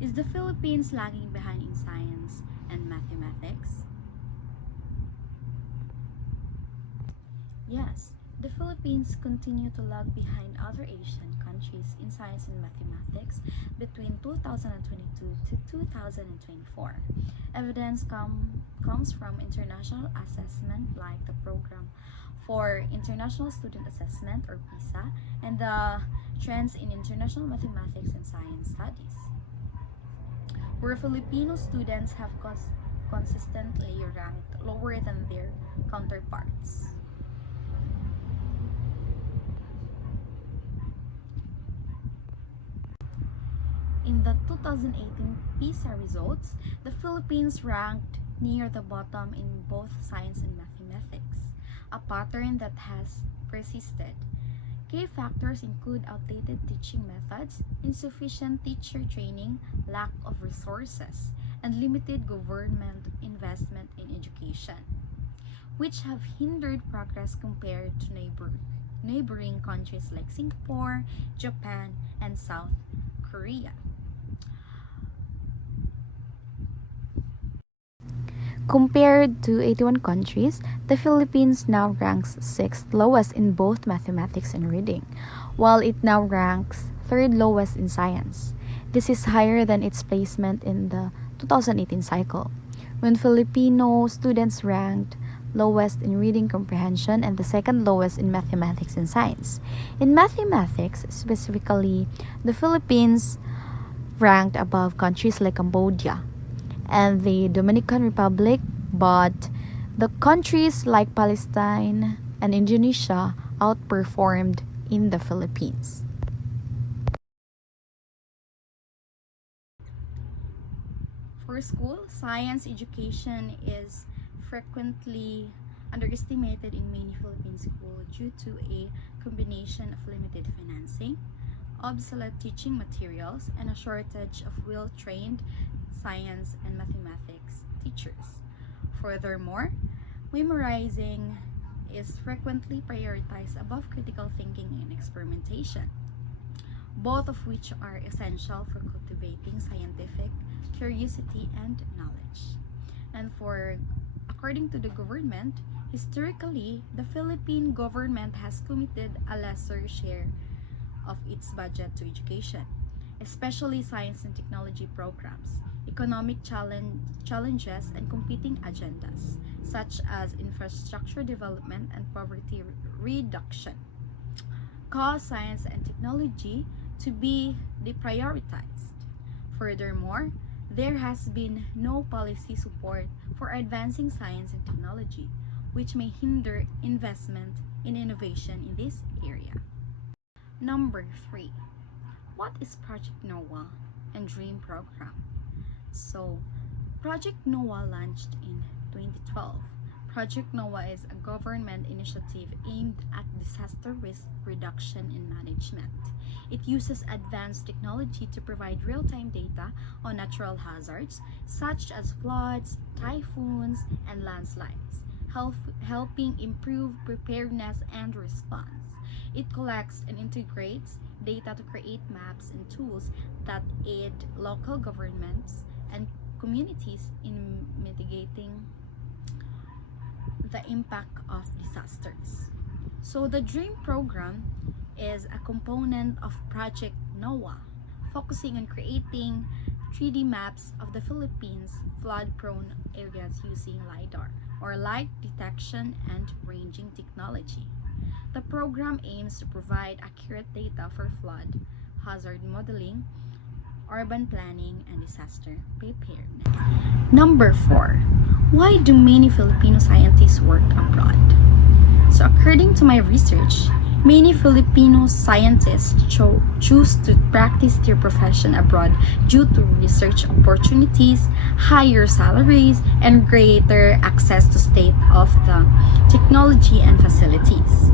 Is the Philippines lagging behind in science and mathematics? Yes, the Philippines continue to lag behind other Asian countries in science and mathematics between 2022 to 2024. Evidence comes from international assessment like the Program for International Student Assessment or PISA and the Trends in International Mathematics and Science Studies, where Filipino students have consistently ranked lower than their counterparts. In the 2018 PISA results, the Philippines ranked near the bottom in both science and mathematics, a pattern that has persisted. Key factors include outdated teaching methods, insufficient teacher training, lack of resources, and limited government investment in education, which have hindered progress compared to neighboring countries like Singapore, Japan, and South Korea. Compared to 81 countries, the Philippines now ranks 6th lowest in both mathematics and reading, while it now ranks 3rd lowest in science. This is higher than its placement in the 2018 cycle, when Filipino students ranked lowest in reading comprehension and the 2nd lowest in mathematics and science. In mathematics, specifically, the Philippines ranked above countries like Cambodia and the Dominican Republic, but the countries like Palestine and Indonesia outperformed in the Philippines. For school, science education is frequently underestimated in many Philippine schools due to a combination of limited financing, obsolete teaching materials, and a shortage of well-trained science and mathematics teachers. Furthermore, memorizing is frequently prioritized above critical thinking and experimentation, both of which are essential for cultivating scientific curiosity and knowledge. And according to the government, historically, the Philippine government has committed a lesser share of its budget to education, especially science and technology programs, economic challenges, and competing agendas, such as infrastructure development and poverty reduction, cause science and technology to be deprioritized. Furthermore, there has been no policy support for advancing science and technology, which may hinder investment in innovation in this area. Number 3. What is Project NOAA and DREAM program? So, Project NOAA launched in 2012. Project NOAA is a government initiative aimed at disaster risk reduction and management. It uses advanced technology to provide real-time data on natural hazards such as floods, typhoons, and landslides, helping improve preparedness and response. It collects and integrates data to create maps and tools that aid local governments and communities in mitigating the impact of disasters. So the DREAM program is a component of Project NOAA, focusing on creating 3D maps of the Philippines' flood-prone areas using LiDAR, or light detection and ranging technology. The program aims to provide accurate data for flood, hazard modeling, urban planning, and disaster preparedness. Number 4. Why do many Filipino scientists work abroad? So according to my research, many Filipino scientists choose to practice their profession abroad due to research opportunities, higher salaries, and greater access to state-of-the technology and facilities.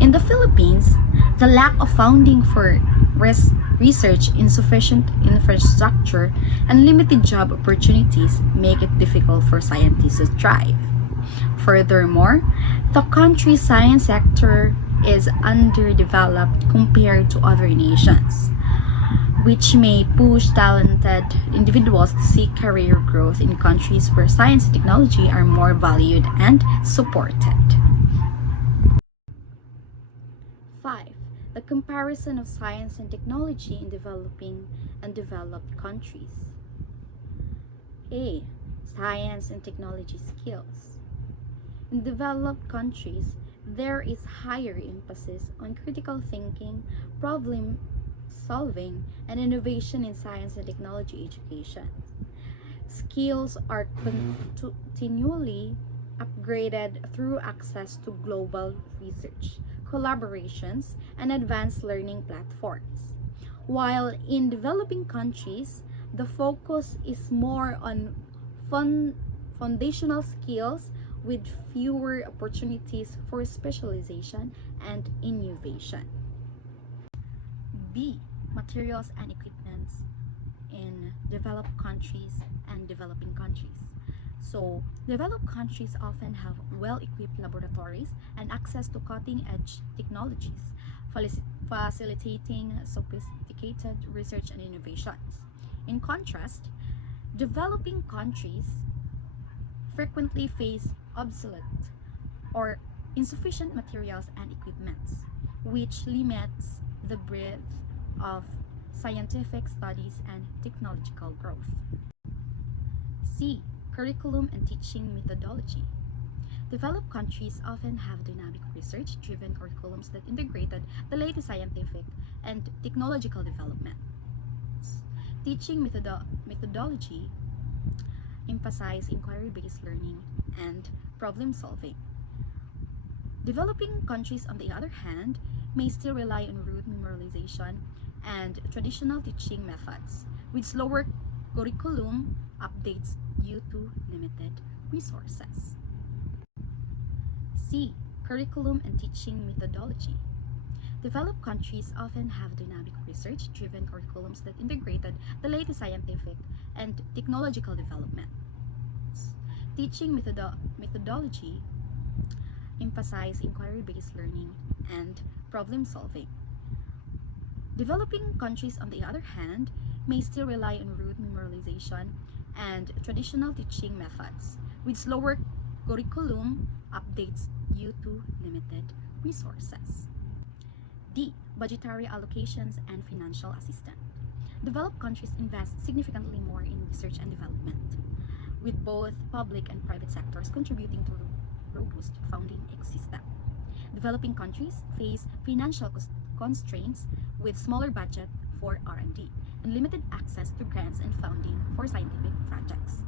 In the Philippines, the lack of funding for research, insufficient infrastructure, and limited job opportunities make it difficult for scientists to thrive. Furthermore, the country's science sector is underdeveloped compared to other nations. which may push talented individuals to seek career growth in countries where science and technology are more valued and supported. 5. The comparison of science and technology in developing and developed countries. A. Science and technology skills. In developed countries, there is higher emphasis on critical thinking, problem solving, and innovation in science and technology education. Skills are continually upgraded through access to global research, collaborations, and advanced learning platforms. While in developing countries, the focus is more on foundational skills with fewer opportunities for specialization and innovation. B. Materials and equipments in developed countries and developing countries. So, developed countries often have well-equipped laboratories and access to cutting-edge technologies, facilitating sophisticated research and innovations. In contrast, developing countries frequently face obsolete or insufficient materials and equipments, which limits the breadth of scientific studies and technological growth. C. Curriculum and teaching methodology. Developed countries often have dynamic research-driven curriculums that integrated the latest scientific and technological developments. Teaching methodology emphasize inquiry-based learning and problem solving. Developing countries, on the other hand, may still rely on rote memorization and traditional teaching methods, with slower curriculum updates due to limited resources. C. Curriculum and teaching methodology. Developed countries often have dynamic research-driven curriculums that integrated the latest scientific and technological developments. Teaching methodology emphasize inquiry-based learning and problem solving. Developing countries, on the other hand, may still rely on rote memorization and traditional teaching methods, with slower curriculum updates due to limited resources. D. Budgetary allocations and financial assistance. Developed countries invest significantly more in research and development, with both public and private sectors contributing to robust funding ecosystem. Developing countries face financial constraints with smaller budget for R&D and limited access to grants and funding for scientific projects.